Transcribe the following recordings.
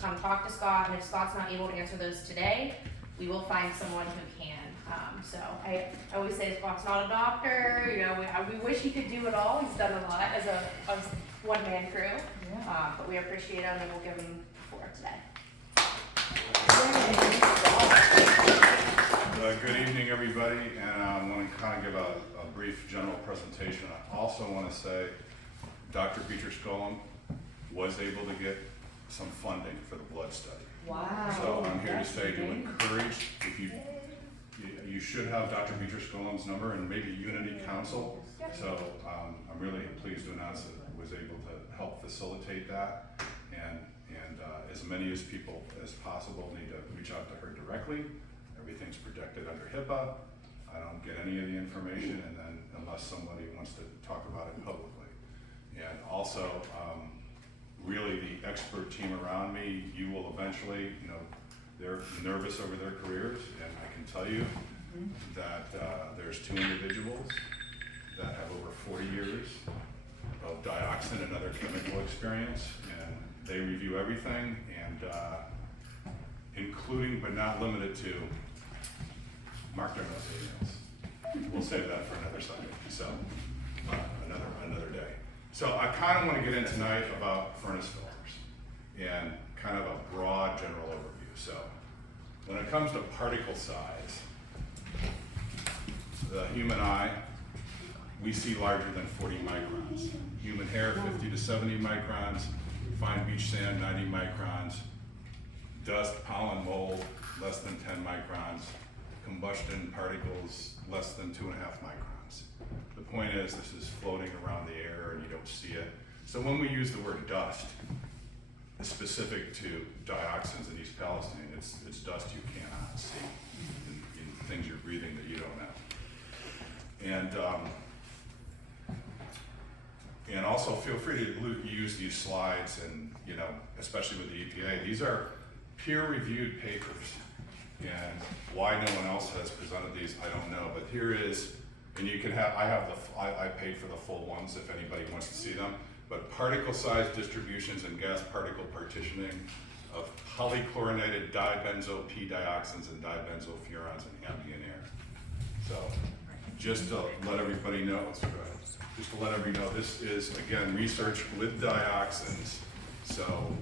come talk to Scott, and if Scott's not able to answer those today, we will find someone who can. So I always say Scott's not a doctor, you know, we wish he could do it all. He's done a lot as a one-man crew, but we appreciate him and we'll give him the floor today. Good evening, everybody, and I want to kind of give a brief general presentation. I also want to say Dr. Beecher-Scullum was able to get some funding for the blood study. Wow. So I'm here to say to encourage, if you should have Dr. Beecher-Scullum's number and maybe Unity Council. So I'm really pleased to announce that I was able to help facilitate that, and as many as people as possible need to reach out to her directly. Everything's protected under HIPAA. I don't get any of the information, and then unless somebody wants to talk about it publicly. And also, really the expert team around me, you will eventually, you know, they're nervous over their careers, and I can tell you that there's two individuals that have over 40 years of dioxin and other chemical experience, and they review everything, and including but not limited to Mark Dermott's emails. We'll save that for another Sunday, so another day. So I kind of want to get in tonight about furnace filters and kind of a broad general overview. So when it comes to particle size, the human eye, we see larger than 40 microns. Human hair, 50 to 70 microns. Fine beach sand, 90 microns. Dust, pollen, mold, less than 10 microns. Combustion particles, less than 2.5 microns. The point is, this is floating around the air and you don't see it. So when we use the word dust, it's specific to dioxins in East Palestine. It's dust you cannot see in things you're breathing that you don't know. And also feel free to use these slides, and you know, especially with the EPA, these are peer-reviewed papers. And why no one else has presented these, I don't know. But here is, and you can have, I paid for the full ones if anybody wants to see them. But particle size distributions and gas particle partitioning of polychlorinated dibenzo P-dioxins and dibenzofurans in ambient air. So just to let everybody know, this is, again, research with dioxins. So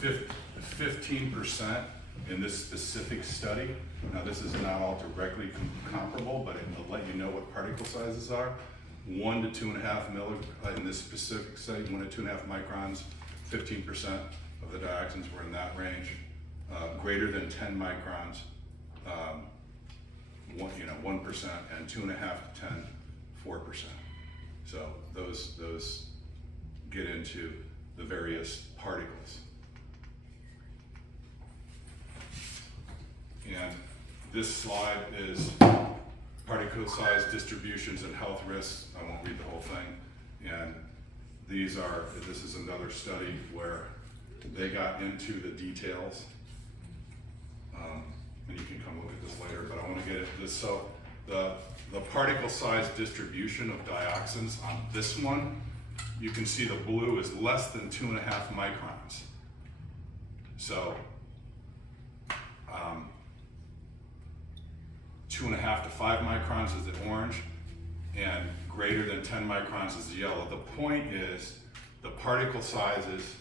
15% in this specific study. Now this is not all directly comparable, but it will let you know what particle sizes are. 1 to 2.5 milligrams in this specific study, 1 to 2.5 microns, 15% of the dioxins were in that range. Greater than 10 microns, 1%, and 2.5 to 10, 4%. So those get into the various particles. And this slide is particle size distributions and health risks. I won't read the whole thing. And this is another study where they got into the details. And you can come look at this later, but I want to get at this. So the particle size distribution of dioxins on this one, you can see the blue is less than 2.5 microns. So 2.5 to 5 microns is the orange, and greater than 10 microns is the yellow. The point is, the particle sizes,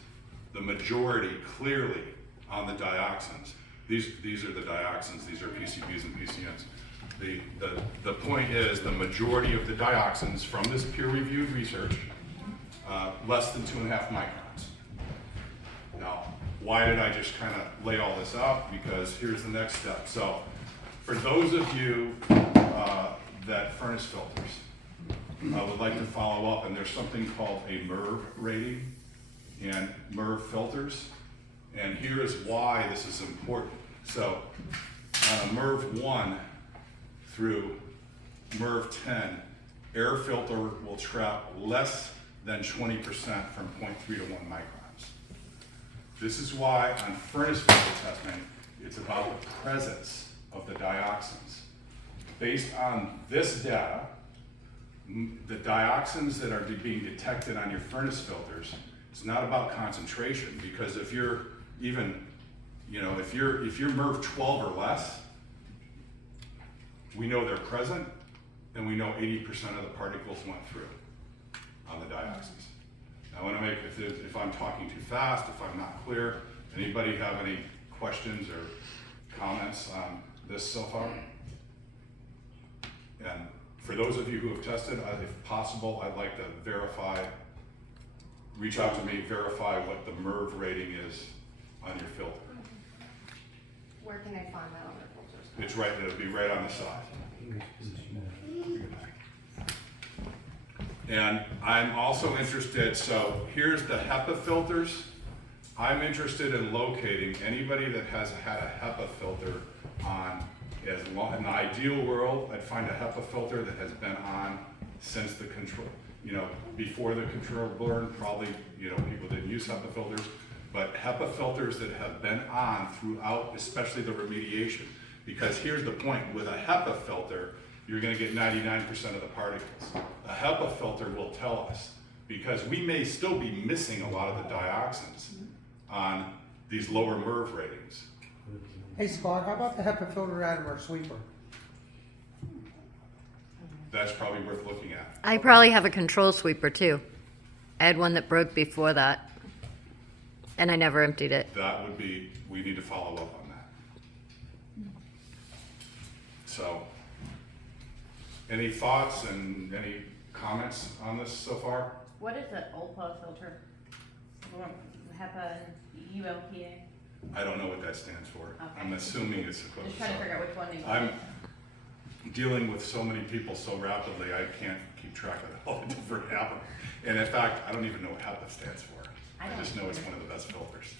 the majority clearly on the dioxins. These are the dioxins, these are PCBs and PCNs. The point is, the majority of the dioxins from this peer-reviewed research, less than 2.5 microns. Now, why did I just kind of lay all this out? Because here's the next step. So, for those of you that furnace filters, I would like to follow up, and there's something called a MERV rating and MERV filters, and here is why this is important. So MERV 1 through MERV 10, air filter will trap less than 20% from 0.3 to 1 microns. This is why on furnace filter testing, it's about the presence of the dioxins. Based on this data, the dioxins that are being detected on your furnace filters It's not about concentration, because if you're even, if you're MERV 12 or less, we know they're present, and we know 80% of the particles went through on the dioxins. I want to make, if I'm talking too fast, if I'm not clear, anybody have any questions or comments on this so far? And for those of you who have tested, if possible, I'd like to reach out to me, verify what the MERV rating is on your filter. Where can I find that on their filters? It's right, it'll be right on the side. And I'm also interested, so here's the HEPA filters. I'm interested in locating anybody that has had a HEPA filter on, in the ideal world, I'd find a HEPA filter that has been on since the control, before the control burn, probably, people didn't use HEPA filters, but HEPA filters that have been on throughout, especially the remediation. Because here's the point, with a HEPA filter, you're gonna get 99% of the particles. A HEPA filter will tell us, because we may still be missing a lot of the dioxins on these lower MERV ratings. Hey Scott, how about the HEPA filter out of our sweeper? That's probably worth looking at. I probably have a control sweeper too. I had one that broke before that, and I never emptied it. That would be, we need to follow up on that. So, any thoughts and any comments on this so far? What is an OLPA filter? HEPA and ULPA? I don't know what that stands for. Okay. I'm assuming it's equivalent. Just trying to figure out which one you I'm dealing with so many people so rapidly, I can't keep track of all the different HEPA. And in fact, I don't even know what HEPA stands for. I just know it's one of the best filters.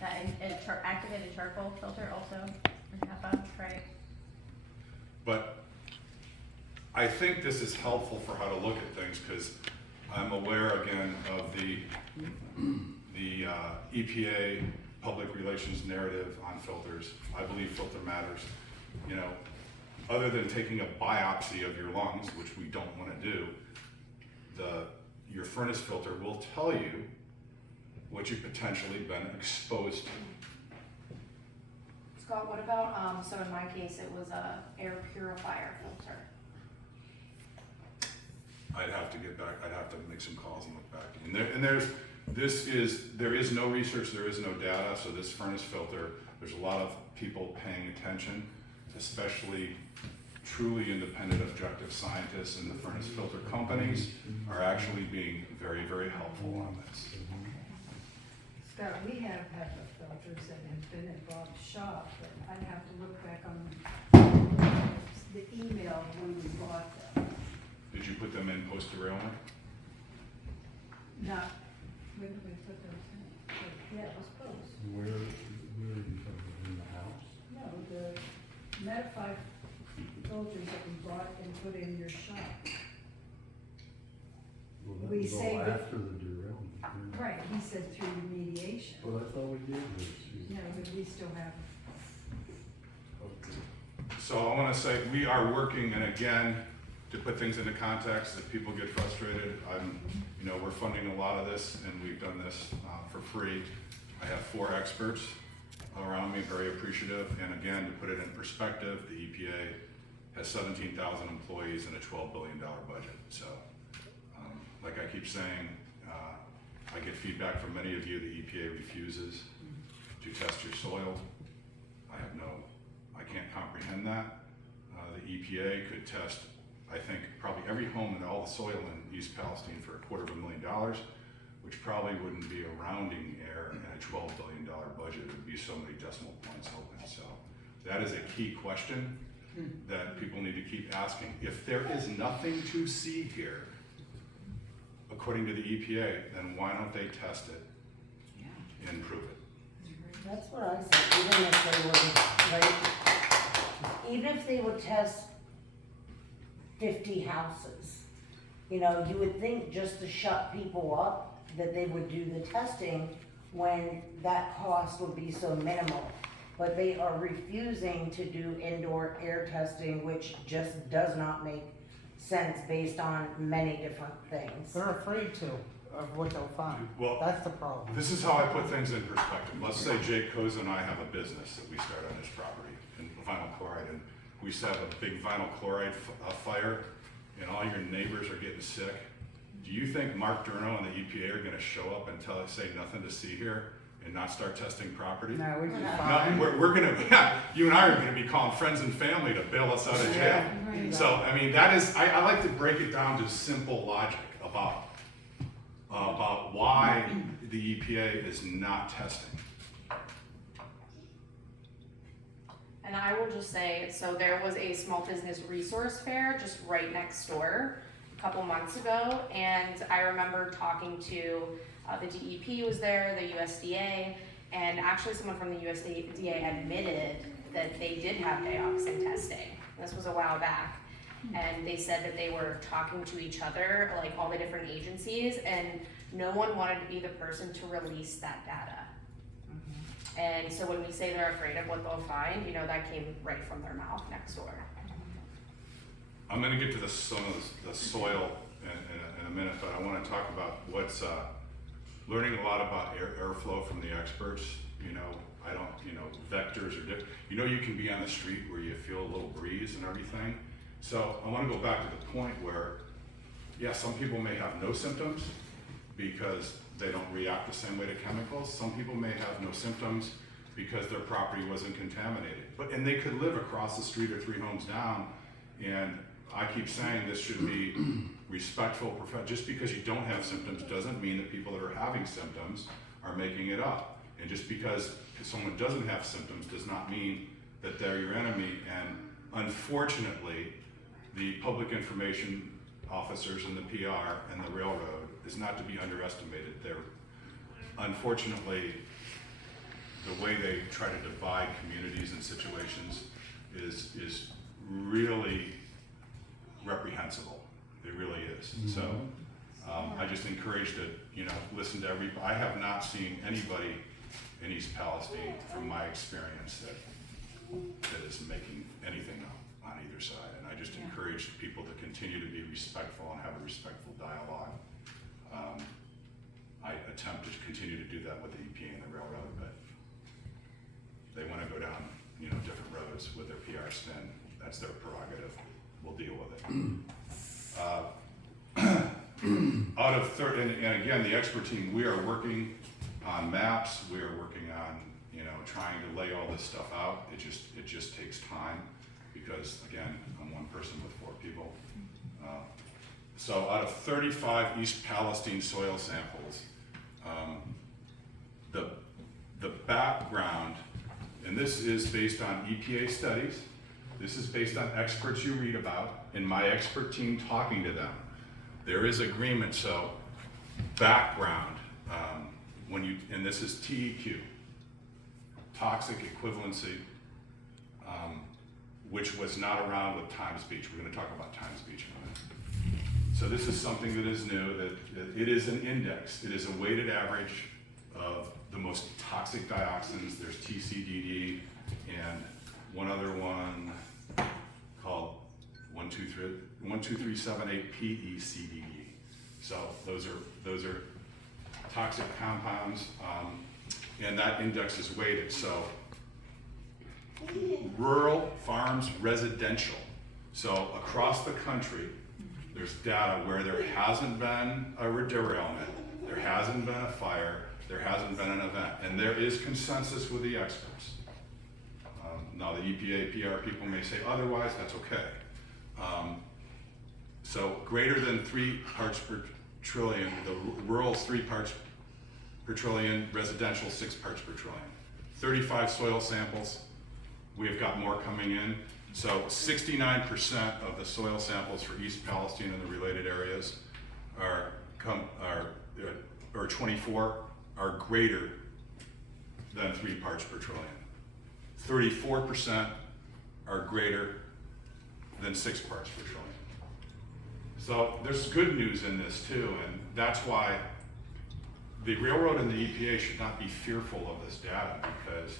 Activated charcoal filter also in HEPA, right? But I think this is helpful for how to look at things, because I'm aware again of the EPA public relations narrative on filters. I believe filter matters. Other than taking a biopsy of your lungs, which we don't want to do, your furnace filter will tell you what you've potentially been exposed to. Scott, what about, so in my case, it was a air purifier filter. I'd have to get back, I'd have to make some calls and look back. There is no research, there is no data, so this furnace filter, there's a lot of people paying attention, especially truly independent objective scientists, and the furnace filter companies are actually being very, very helpful on this. Scott, we have HEPA filters that have been at Bob's shop, but I'd have to look back on the email when we bought them. Did you put them in post-derailment? Not, when did we put those in? Yeah, it was post. Where are you talking, in the house? No, the Metify filters that we bought and put in your shop. Well, that We was all saved it. after the derailment. Yeah. Right, he said through remediation. Well, I thought we did this. No, but we still have, Okay. So I want to say we are working, and again, to put things into context, if people get frustrated, we're funding a lot of this, and we've done this for free. I have 4 experts around me, very appreciative. And again, to put it in perspective, the EPA has 17,000 employees and a $12 billion budget. So, like I keep saying, I get feedback from many of you. The EPA refuses to test your soil. I can't comprehend that. The EPA could test, I think, probably every home and all the soil in East Palestine for $250,000, which probably wouldn't be a rounding error in a $12 billion budget. It would be so many decimal points open. So that is a key question that people need to keep asking. If there is nothing to see here, according to the EPA, then why don't they test it and prove it? That's what I said, even if they would, even if they would test 50 houses, you would think just to shut people up, that they would do the testing when that cost would be so minimal. But they are refusing to do indoor air testing, which just does not make sense based on many different things. They're afraid to. of what they'll find. Well, That's the problem. This is how I put things in perspective. Let's say Jake Koza and I have a business that we start on his property in vinyl chloride, and we set a big vinyl chloride fire, and all your neighbors are getting sick. Do you think Mark Durno and the EPA are gonna show up and say nothing to see here and not start testing property? No, we're just No, fine. we're gonna, you and I are gonna be calling friends and family to bail us out of jail. Right. So, I mean, that is, I like to break it down to simple logic about why the EPA is not testing. And I will just say, so there was a small business resource fair just right next door a couple months ago, and I remember talking to the DEP was there, the USDA, and actually someone from the USDA admitted that they did have dioxin testing. This was a while back. And they said that they were talking to each other, like all the different agencies, and no one wanted to be the person to release that data. And so when we say they're afraid of what they'll find, you know, that came right from their mouth next door. I'm gonna get to some of the soil in a minute, but I wanna talk about what's, learning a lot about airflow from the experts. You know, vectors are different. You know, you can be on the street where you feel a little breeze and everything. So I wanna go back to the point where, yeah, some people may have no symptoms because they don't react the same way to chemicals. Some people may have no symptoms because their property wasn't contaminated. And they could live across the street or 3 homes down. And I keep saying this should be respectful. Just because you don't have symptoms doesn't mean that people that are having symptoms are making it up. And just because someone doesn't have symptoms does not mean that they're your enemy. And unfortunately, the public information officers and the PR and the railroad is not to be underestimated. Unfortunately, the way they try to divide communities and situations is really reprehensible. It really is. So I just encourage to, listen to everybody. I have not seen anybody in East Palestine, from my experience, that is making anything up on either side. And I just encourage people to continue to be respectful and have a respectful dialogue. I attempt to continue to do that with the EPA and the railroad, but they want to go down, different roads with their PR spin. That's their prerogative. We'll deal with it. Out of and again, the expert team, we are working on maps. We are working on, trying to lay all this stuff out. It just takes time because, again, I'm one person with 4 people. So out of 35 East Palestine soil samples, the background, and this is based on EPA studies, this is based on experts you read about, and my expert team talking to them. There is agreement, so background, and this is TEQ, toxic equivalency, which was not around with Times Beach. We're gonna talk about Times Beach in a minute. So this is something that is new, that it is an index. It is a weighted average of the most toxic dioxins. There's TCDD and one other one called 12378 PECDD. So those are toxic compounds, and that index is weighted. So rural, farms, residential. So across the country, there's data where there hasn't been a derailment, there hasn't been a fire, there hasn't been an event, and there is consensus with the experts. Now the EPA, PR people may say otherwise, that's okay. So greater than 3 parts per trillion, the rural 3 parts per trillion, residential 6 parts per trillion. 35 soil samples, we have got more coming in. So 69% of the soil samples for East Palestine and the related areas or 24 are greater than 3 parts per trillion. 34% are greater than 6 parts per trillion. So there's good news in this too, and that's why the railroad and the EPA should not be fearful of this data, because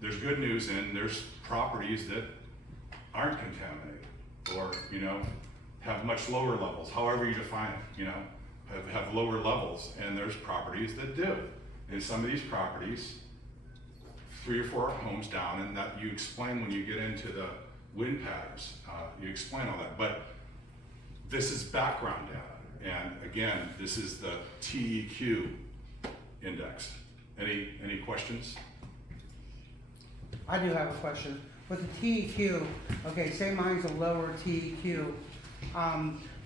there's good news and there's properties that aren't contaminated or, have much lower levels, however you define it, have lower levels, and there's properties that do. And some of these properties, 3 or 4 homes down, and that you explain when you get into the wind patterns, you explain all that. But this is background data, and again, this is the TEQ index. Any questions? I do have a question. With the TEQ, okay, say mine's a lower TEQ,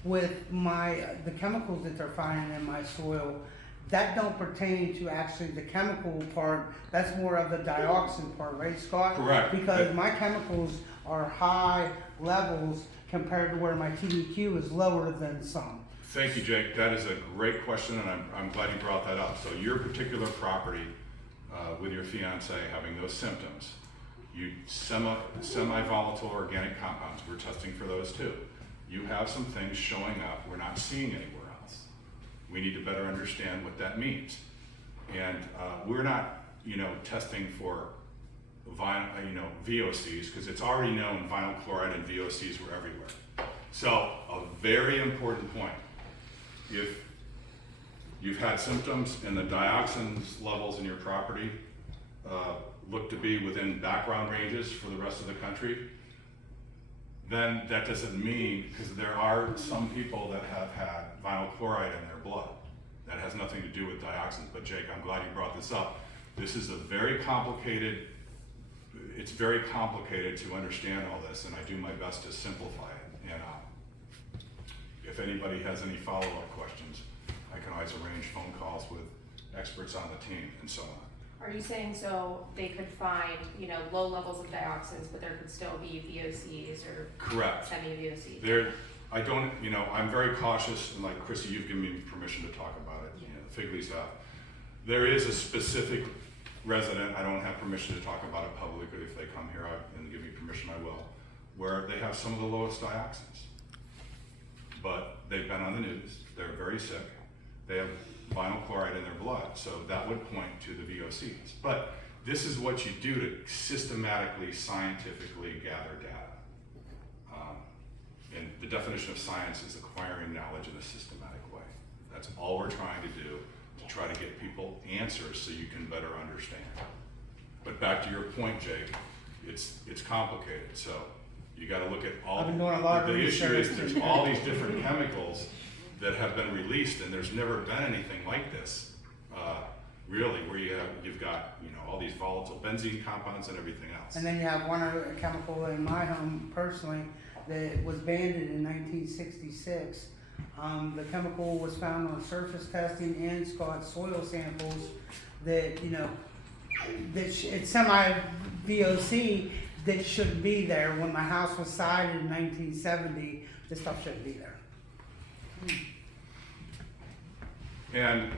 with the chemicals that they're finding in my soil, that don't pertain to actually the chemical part, that's more of the dioxin part, right, Scott? Correct. Because my chemicals are high levels compared to where my TEQ is lower than some. Thank you, Jake. That is a great question, and I'm glad you brought that up. So your particular property, with your fiance having those symptoms, you semi-volatile organic compounds, we're testing for those too. You have some things showing up we're not seeing anywhere else. We need to better understand what that means. And we're not, testing for VOCs, because it's already known vinyl chloride and VOCs were everywhere. So a very important point, if you've had symptoms and the dioxin levels in your property look to be within background ranges for the rest of the country, then that doesn't mean, because there are some people that have had vinyl chloride in their blood. That has nothing to do with dioxins. But Jake, I'm glad you brought this up. This is it's very complicated to understand all this, and I do my best to simplify it. And if anybody has any follow-up questions, I can always arrange phone calls with experts on the team and so on. Are you saying so they could find, low levels of dioxins, but there could still be VOCs or Correct. semi-VOCs? I'm very cautious, and like Chrissy, you've given me permission to talk about it. The Figley's have. There is a specific resident, I don't have permission to talk about it publicly. If they come here and give me permission, I will, where they have some of the lowest dioxins. But they've been on the news, they're very sick, they have vinyl chloride in their blood, so that would point to the VOCs. But this is what you do to systematically, scientifically gather data. And the definition of science is acquiring knowledge in a systematic way. That's all we're trying to do, to try to get people answers so you can better understand. But back to your point, Jake, it's complicated, so you gotta look at all. I've been doing a lot of the issue research. is there's all these different chemicals that have been released, and there's never been anything like this, really, where you've got all these volatile benzene compounds and everything else. And then you have one other chemical in my home personally that was banned in 1966. The chemical was found on surface testing and Scott's soil samples that, it's semi-VOC that shouldn't be there. When my house was sided in 1970, this stuff shouldn't be there. And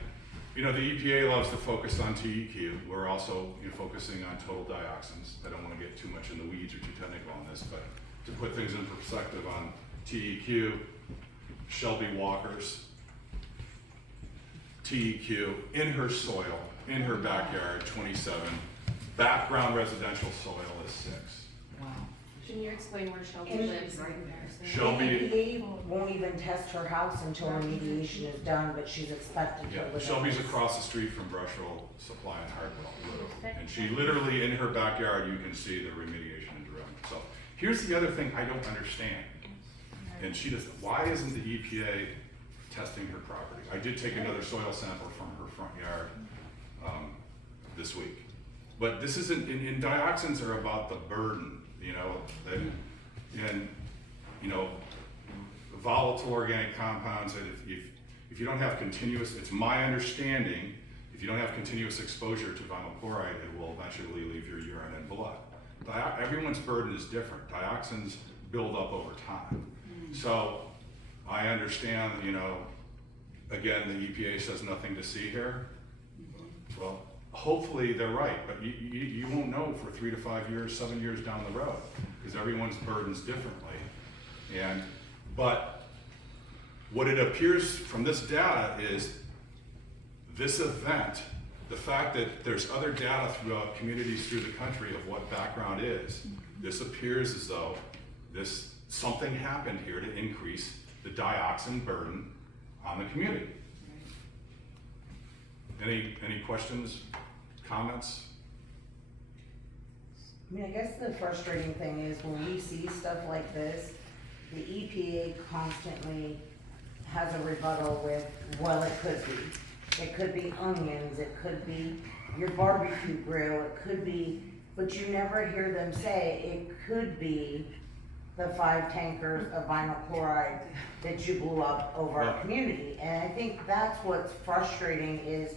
the EPA loves to focus on TEQ. We're also focusing on total dioxins. I don't want to get too much in the weeds or too technical on this, but to put things in perspective on TEQ, Shelby Walker's TEQ in her soil, in her backyard, 27. Background residential soil is 6. Wow. Can you explain where Shelby And- lives in comparison? Shelby, EPA won't even test her house until remediation is done, but she's expected to yeah, live in Shelby's this. across the street from Brushville Supply and Hardwell, literally. And she literally, in her backyard, you can see the remediation and drilling. So here's the other thing I don't understand. And why isn't the EPA testing her property? I did take another soil sample from her front yard this week. But this isn't, and dioxins are about the burden, volatile organic compounds, that if you don't have continuous, it's my understanding, if you don't have continuous exposure to vinyl chloride, it will eventually leave your urine and blood. Everyone's burden is different. Dioxins build up over time. So I understand, again, the EPA says nothing to see here. Well, hopefully they're right, but you won't know for 3 to 5 years, 7 years down the road, because everyone's burdens differently. But what it appears from this data is this event, the fact that there's other data throughout communities through the country of what background is, this appears as though something happened here to increase the dioxin burden on the community. Any questions, comments? I mean, I guess the frustrating thing is when we see stuff like this, the EPA constantly has a rebuttal with, well, it could be. It could be onions, it could be your barbecue grill, it could be, but you never hear them say it could be the 5 tankers of vinyl chloride that you blew up over our community. And I think that's what's frustrating is,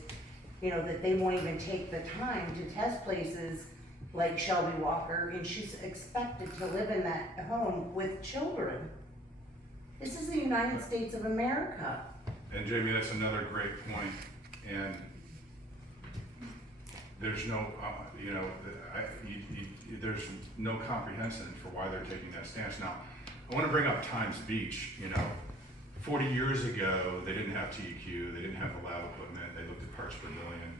you know, that they won't even take the time to test places like Shelby Walker, and she's expected to live in that home with children. This is the United States of America. And Jamie, that's another great point. And there's no, there's no comprehension for why they're taking that stance. Now, I want to bring up Times Beach. 40 years ago, they didn't have TEQ, they didn't have the lab equipment, they looked at parts per million.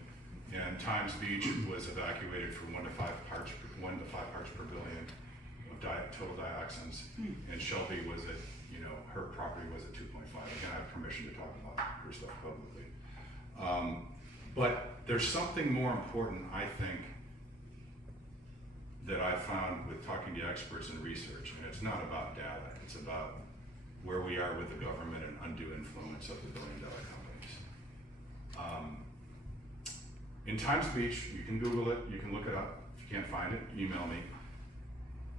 And Times Beach was evacuated for 1 to 5 parts per billion of total dioxins. And Shelby was at, her property was at 2.5. Again, I have permission to talk about her stuff publicly. But there's something more important, I think, that I found with talking to experts and research, and it's not about data, it's about where we are with the government and undue influence of the billion-dollar companies. In Times Beach, you can Google it, you can look it up. If you can't find it, email me.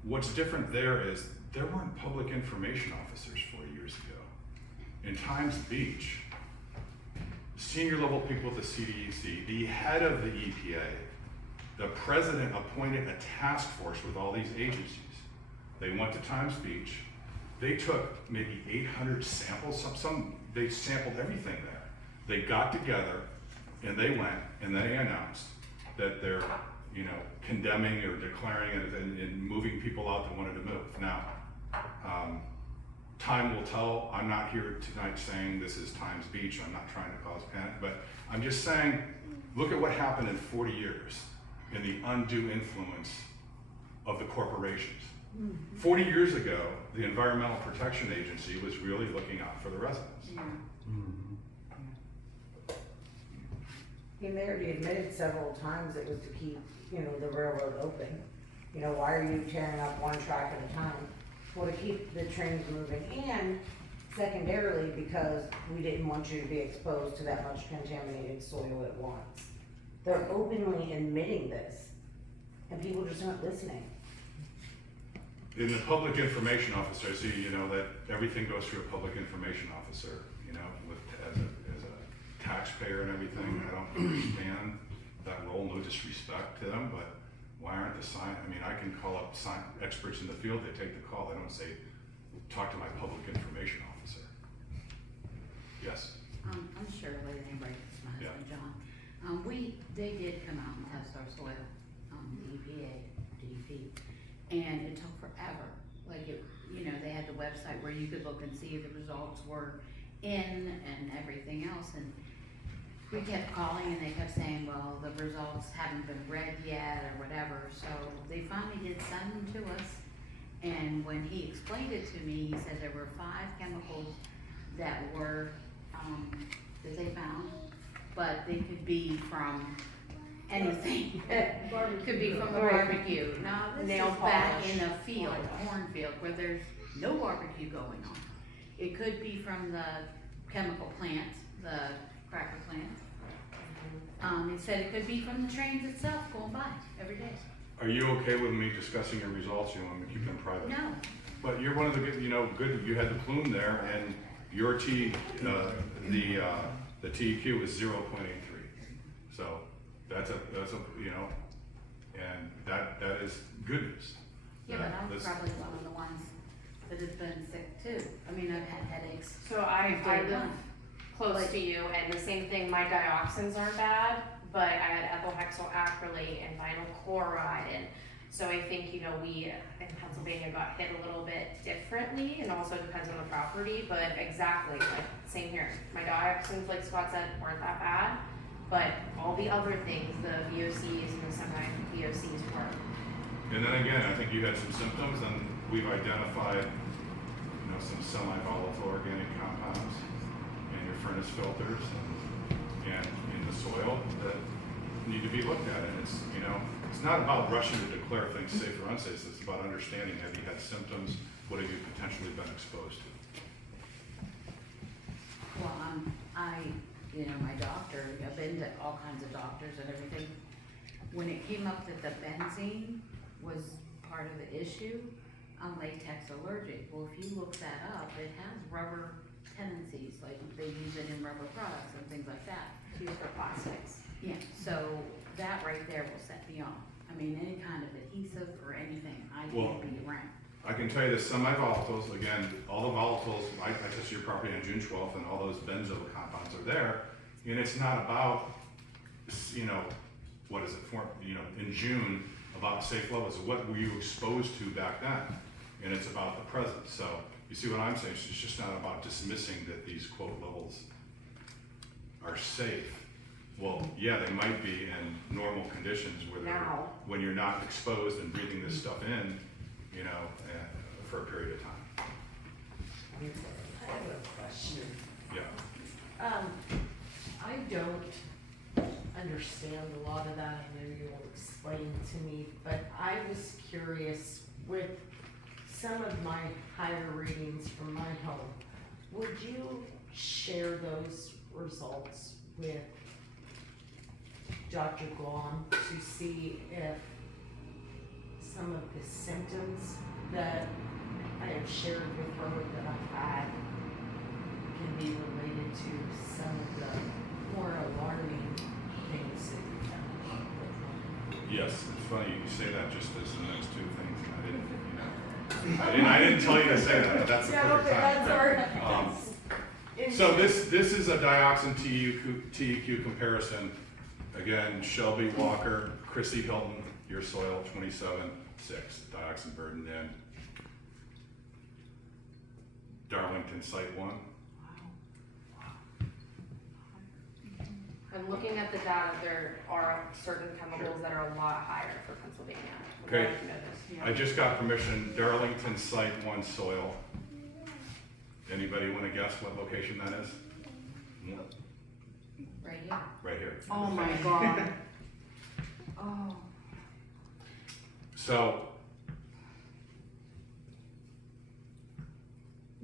What's different there is there weren't public information officers 40 years ago. In Times Beach, senior level people at the CDC, the head of the EPA, the president appointed a task force with all these agencies. They went to Times Beach. They took maybe 800 samples, they sampled everything there. They got together and they went and they announced that they're, condemning or declaring it and moving people out that wanted to move. Now, time will tell. I'm not here tonight saying this is Times Beach. I'm not trying to cause panic, but I'm just saying, look at what happened in 40 years in the undue influence of the corporations. 40 years ago, the Environmental Protection Agency was really looking out for the residents. He already admitted several times it was to keep, the railroad open. Why are you tearing up one track at a time? Well, to keep the trains moving, and secondarily, because we didn't want you to be exposed to that much contaminated soil at once. They're openly admitting this, and people just aren't listening. In the public information officer, I see, that everything goes through a public information officer, as a taxpayer and everything. I don't understand that role, no disrespect to them, but why aren't the I can call up experts in the field, they take the call. They don't say, talk to my public information officer. Yes? I'm Shirley, anybody, that's my husband, Yeah. John. They did come out and test our soil, the EPA, DEP, and it took forever. They had the website where you could look and see if the results were in and everything else, and we kept calling and they kept saying, well, the results haven't been read yet or whatever, so they finally did send them to us. And when he explained it to me, he said there were 5 chemicals that were, that they found, but they could be from anything. Could be from a barbecue. Now, this Nail is back polish. in a field, a cornfield, where there's no barbecue going on. It could be from the chemical plant, the cracker plant. He said it could be from the trains itself going by every day. Are you okay with me discussing your results? You want me to keep them private? No, But you're one of the good, you had the plume there, and your the TEQ was 0.83. So that's a, and that is good news. yeah, but I'm This- probably one of the ones that has been sick too. I've had headaches. So I Day live one. close to you, and the same thing, my dioxins aren't bad, but I had ethyl hexyl acrylate and vinyl chloride, and so I think, we in Pennsylvania got hit a little bit differently, and also depends on the property, but exactly, same here. My dioxins, like Scott said, weren't that bad, but all the other things, the VOCs and the semi-VOCs were. And then again, I think you had some symptoms, and we've identified, some semi-volatile organic compounds in your furnace filters, and in in the soil that need to be looked at. And it's, you know, it's not about rushing to declare things safe or unsafe. It's about understanding, have you had symptoms? What have you potentially been exposed to? Well, my doctor, I've been to all kinds of doctors and everything. When it came up that the benzene was part of the issue, I'm latex allergic. Well, if you look that up, it has rubber tendencies, like they use it in rubber products and things like that. It's used for plastics. Yeah, so that right there will set me off. I mean, any kind of adhesive or anything, I Well, can't be around. I can tell you the semi-volatiles, again, all the volatiles, I tested your property on June 12th, and all those benzoyl compounds are there. And it's not about, you know, what is it for, you know, in June, about safe levels. What were you exposed to back then? And it's about the present. So you see what I'm saying? It's just not about dismissing that these quote levels are safe. Well, yeah, they might be in normal conditions where Now. when you're not exposed and breathing this stuff in, you know, for a period of time. I have a question. Yeah. I don't understand a lot of that, I know you'll explain to me, but I was curious with some of my higher readings from my home, would you share those results with Dr. Guam to see if some of the symptoms that I have shared with her that I've had can be related to some of the more alarming things that you found with her? Yes, it's funny you say that just as the next two things. I didn't tell you to say that, but that's the perfect time. So this is a dioxin TEQ comparison. Again, Shelby Walker, Chrissy Hilton, your soil 27.6, dioxin burden in. Darlington Site 1. I'm looking at the data, there are certain chemicals that are a lot higher for Pennsylvania. Okay. I didn't know this. I just got permission, Darlington Site 1 soil. Anybody want to guess what location that is? Right here. Right here. Oh my god. Oh. So,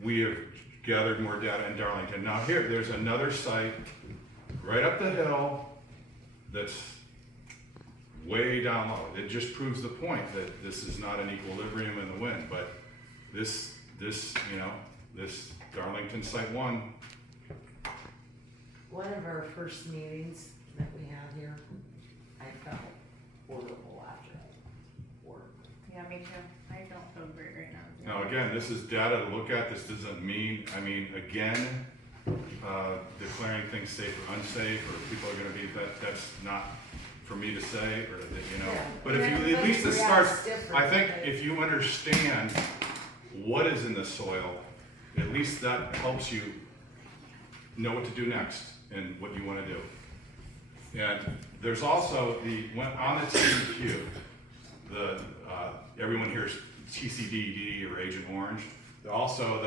we have gathered more data in Darlington. Now here, there's another site right up the hill that's way down low. It just proves the point that this is not an equilibrium in the wind, but this Darlington Site 1. One of our first meetings that we had here, I felt horrible after work. Yeah, me too. I don't feel great right now. Now again, this is data to look at. This doesn't mean, again, declaring things safe or unsafe, or people are gonna be, that's not for me to say, or, Yeah. but if you, at least it starts, I think if you understand what is in the soil, at least that helps you know what to do next and what you wanna do. And there's also on the TEQ, everyone hears TCDD or Agent Orange. Also,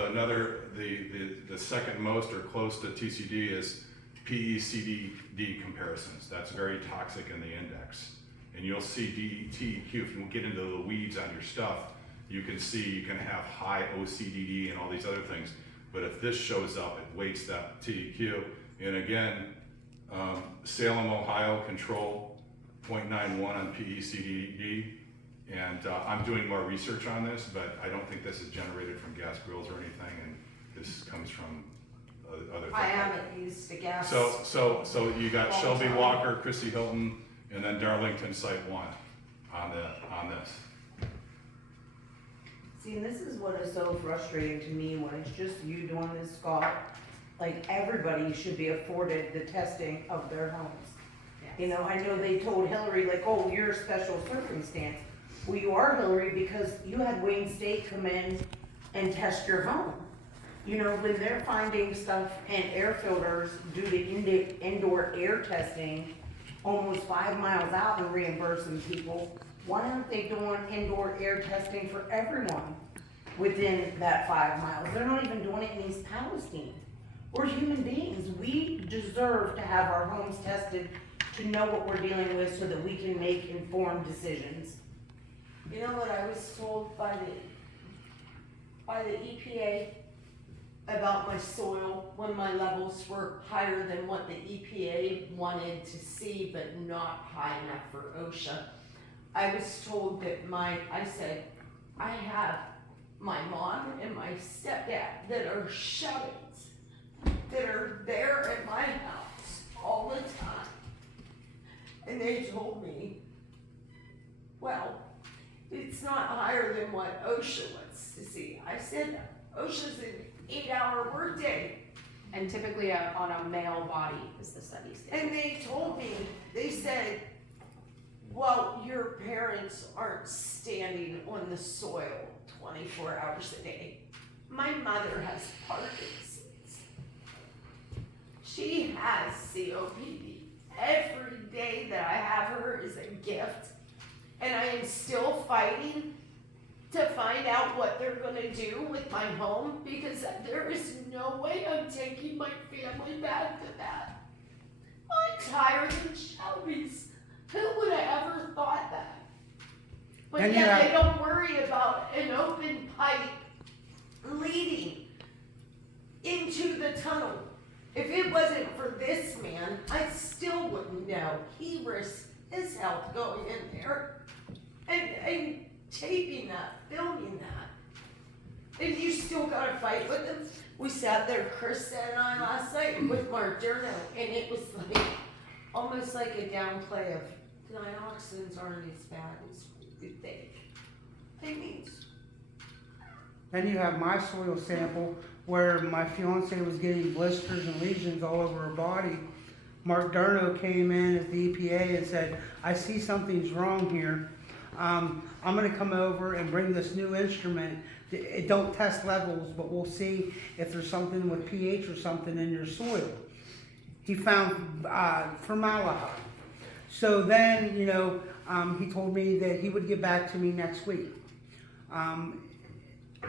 the second most or close to TCD is PECDD comparisons. That's very toxic in the index. And you'll see TEQ, if you get into the weeds on your stuff, you can see you can have high OCDD and all these other things. But if this shows up, it weights that TEQ. And again, Salem, Ohio, control 0.91 on PECDD. And I'm doing more research on this, but I don't think this is generated from gas grills or anything, and this comes from other things. I haven't used a gas. So you got All Shelby time. Walker, Chrissy Hilton, and then Darlington Site 1 on this. See, and this is what is so frustrating to me when it's just you doing this, Scott. Like, everybody should be afforded the testing of their homes. You know, I know they told Hillary, like, oh, you're a special circumstance. Well, you are, Hillary, because you had Wayne State come in and test your home. You know, when they're finding stuff in air filters due to indoor air testing almost 5 miles out and reimbursing people, why aren't they doing indoor air testing for everyone within that 5 miles? They're not even doing it in East Palestine. We're human beings. We deserve to have our homes tested to know what we're dealing with so that we can make informed decisions. You know what I was told by the EPA about my soil when my levels were higher than what the EPA wanted to see, but not high enough for OSHA. I was told that I said, I have my mom and my stepdad that are shut-ins, that are there at my house all the time. And they told me, well, it's not higher than what OSHA wants to see. I said, OSHA's an 8-hour workday. And typically on a male body is the study stage. And they told me, they said, well, your parents aren't standing on the soil 24 hours a day. My mother has Parkinson's. She has COPD. Every day that I have her is a gift. And I am still fighting to find out what they're gonna do with my home, because there is no way I'm taking my family back to that. I'm tired of Shelby's. Who would have ever thought that? But And yet yeah. they don't worry about an open pipe leading into the tunnel. If it wasn't for this man, I still wouldn't know. He risked his health going in there and taping that, filming that. And you still gotta fight with him. We sat there, Krista and I last night with Mark Durno, and it was like, almost like a downplay of dioxins aren't as bad as you think. They mean, Then you have my soil sample where my fiance was getting blisters and lesions all over her body. Mark Durno came in as the EPA and said, I see something's wrong here. I'm gonna come over and bring this new instrument. It don't test levels, but we'll see if there's something with pH or something in your soil. He found formaldehyde. So then, he told me that he would get back to me next week.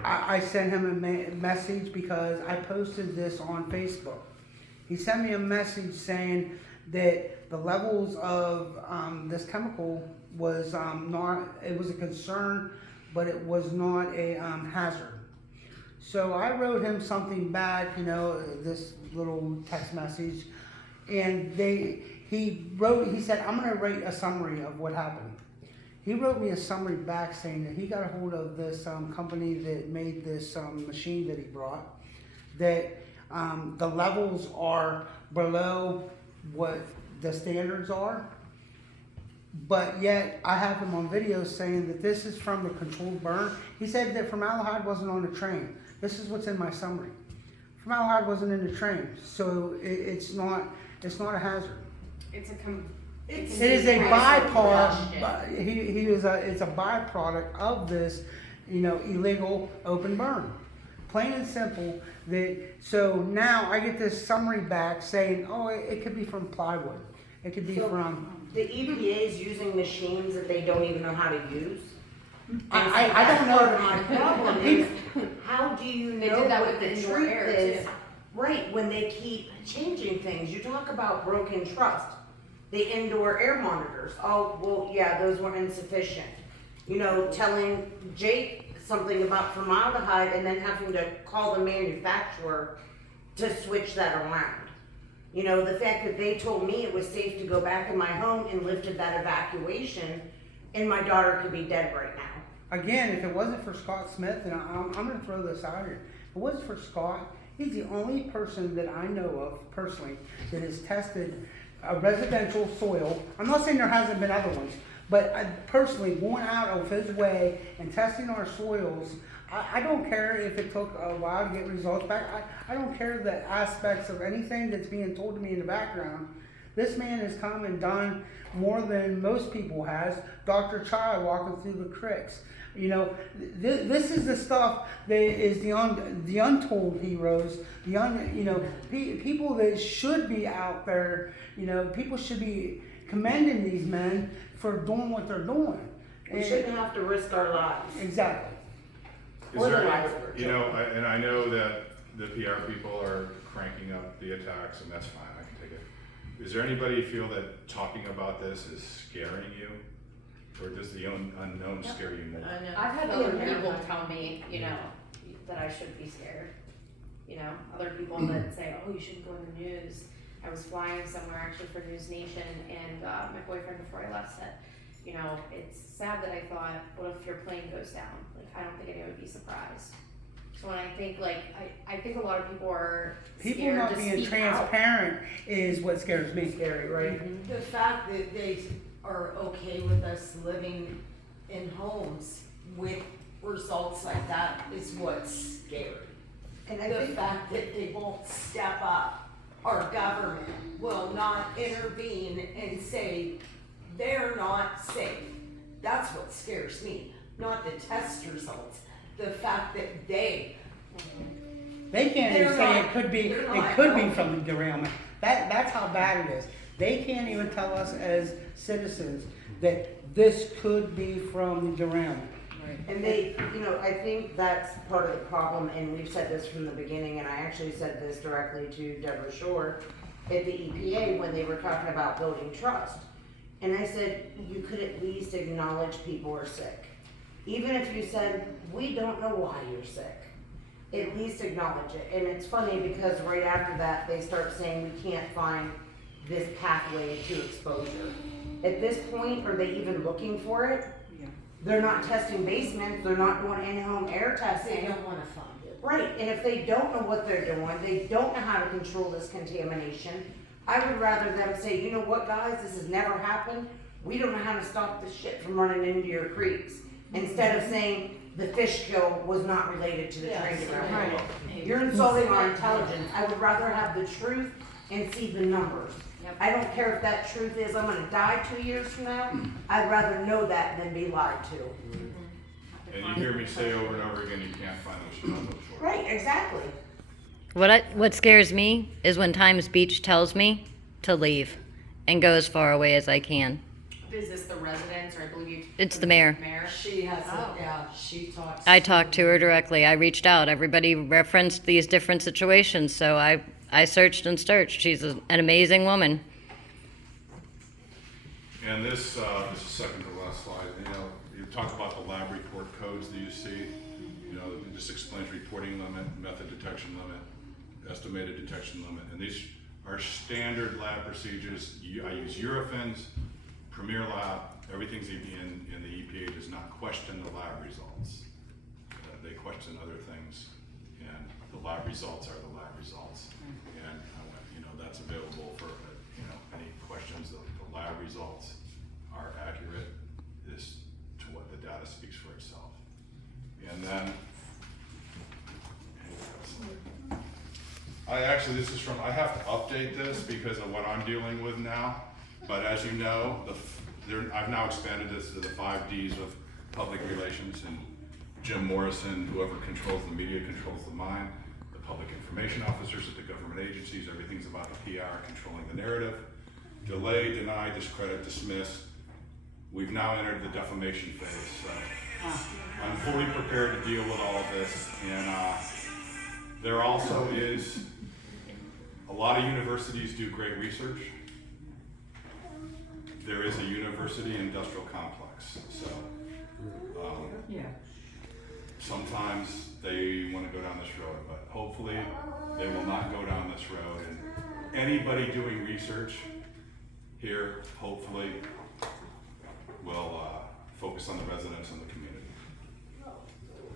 I sent him a message because I posted this on Facebook. He sent me a message saying that the levels of this chemical was it was a concern, but it was not a hazard. So I wrote him something back, this little text message, and he said, I'm gonna write a summary of what happened. He wrote me a summary back saying that he got a hold of this company that made this machine that he brought, that the levels are below what the standards are, but yet I have him on video saying that this is from a controlled burn. He said that formaldehyde wasn't on the train. This is what's in my summary. Formaldehyde wasn't in the train, so it's not a hazard. It is a byproduct. It's a byproduct of this, illegal open burn. Plain and simple. So now I get this summary back saying, oh, it could be from plywood. It could be from. The EPA is using machines that they don't even know how to use. I don't know. Part of my problem is, how do you They know did that what with the indoor truth air, is? too. Right, when they keep changing things. You talk about broken trust. The indoor air monitors. Oh, well, yeah, those were insufficient. Telling Jake something about formaldehyde and then having to call the manufacturer to switch that around. The fact that they told me it was safe to go back in my home and lifted that evacuation, and my daughter could be dead right now. Again, if it wasn't for Scott Smith, and I'm going to throw this out here, if it wasn't for Scott, he's the only person that I know of personally that has tested a residential soil. I'm not saying there hasn't been other ones, but personally going out of his way and testing our soils, I don't care if it took a while to get results back. I don't care the aspects of anything that's being told to me in the background. This man has come and done more than most people has. Dr. Chai walking through the creeks. This is the stuff that is the untold heroes. People that should be out there. People should be commending these men for doing what they're doing. We shouldn't have to risk our lives. Exactly. Is Or the there, lives of our children. and I know that the PR people are cranking up the attacks, and that's fine, I can take it. Is there anybody feel that talking about this is scaring you? Or does the unknown scare you more? I've had other people tell me, you know, that I should be scared. You know, other people that say, oh, you shouldn't go in the news. I was flying somewhere actually for News Nation, and my boyfriend before I left said, you know, it's sad that I thought, what if your plane goes down? Like, I don't think anyone would be surprised. So when I think, like, I think a lot of people are People scared not to being speak out. transparent is what scares me. Scary, right? The fact that they are okay with us living in homes with results like that is what's scary. And I The think, fact that they won't step up, our government will not intervene and say they're not safe. That's what scares me, not the test results. The fact that They can't even They're say not- it could be, they're it not could be healthy. from the derailment. That's how bad it is. They can't even tell us as citizens that this could be from the derailment. and they, you know, I think that's part of the problem, and we've said this from the beginning, and I actually said this directly to Deborah Shore at the EPA when they were talking about building trust. And I said, you could at least acknowledge people are sick. Even if you said, we don't know why you're sick, at least acknowledge it. And it's funny because right after that, they start saying we can't find this pathway to exposure. At this point, are they even looking for it? Yeah. They're not testing basements, they're not doing in-home air they testing. don't wanna find it. Right, and if they don't know what they're doing, they don't know how to control this contamination, I would rather them say, you know what, guys, this has never happened. We don't know how to stop this shit from running into your creeks. Instead of saying the fish kill was not related to the train derailment. You're insulting our intelligence. I would rather have the truth and see the numbers. Yep. I don't care if that truth is I'm gonna die 2 years from now. I'd rather know that than be lied to. And you hear me say over and over again, you can't find those shit on those shores. Right, exactly. What scares me is when Times Beach tells me to leave and go as far away as I can. Is this the residents, or I believe you? It's the mayor. Mayor? She has, Oh. she talks. I talked to her directly. I reached out. Everybody referenced these different situations, so I searched and searched. She's an amazing woman. And this is the second to last slide. You know, you talk about the lab report codes that you see. You know, it just explains reporting limit, method detection limit, estimated detection limit, and these are standard lab procedures. I use Eurofins, Premier Lab. Everything's in the EPA does not question the lab results. They question other things, and the lab results are the lab results. And you know, that's available for you know, any questions. The lab results are accurate as to what the data speaks for itself. And then I have to update this because of what I'm dealing with now. But as you know, I've now expanded this to the 5 Ds of public relations, and Jim Morrison, whoever controls the media controls the mind, the public information officers at the government agencies, everything's about the PR, controlling the narrative. Delay, deny, discredit, dismiss. We've now entered the defamation phase, so I'm fully prepared to deal with all of this. And there also is, a lot of universities do great research. There is a university industrial complex, so sometimes they want to go down this road, but hopefully they will not go down this road. And anybody doing research here, hopefully, will focus on the residents and the community.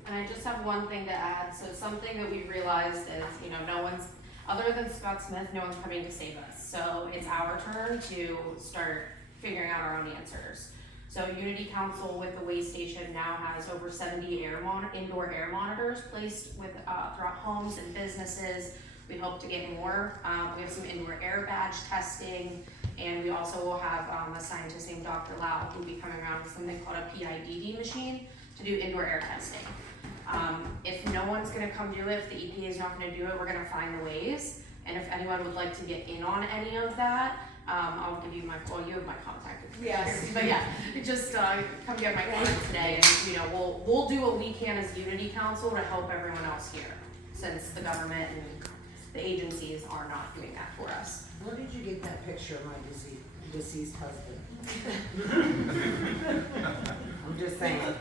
And I just have one thing to add. So something that we realized is, you know, no one's, other than Scott Smith, no one's coming to save us. So it's our turn to start figuring out our own answers. So Unity Council with the waste station now has over 70 indoor air monitors placed with throughout homes and businesses. We hope to get more. We have some indoor air badge testing, and we also will have a scientist named Dr. Lau who will be coming around with something called a PIDD machine to do indoor air testing. If no one's gonna come do it, if the EPA is not gonna do it, we're gonna find the ways. And if anyone would like to get in on any of that, I'll give you you have my contact. Yes. But yeah, just come get my contact today, and you know, we'll do what we can as Unity Council to help everyone else here, since the government and the agencies are not doing that for us. Where did you get that picture of my deceased husband? I'm just saying.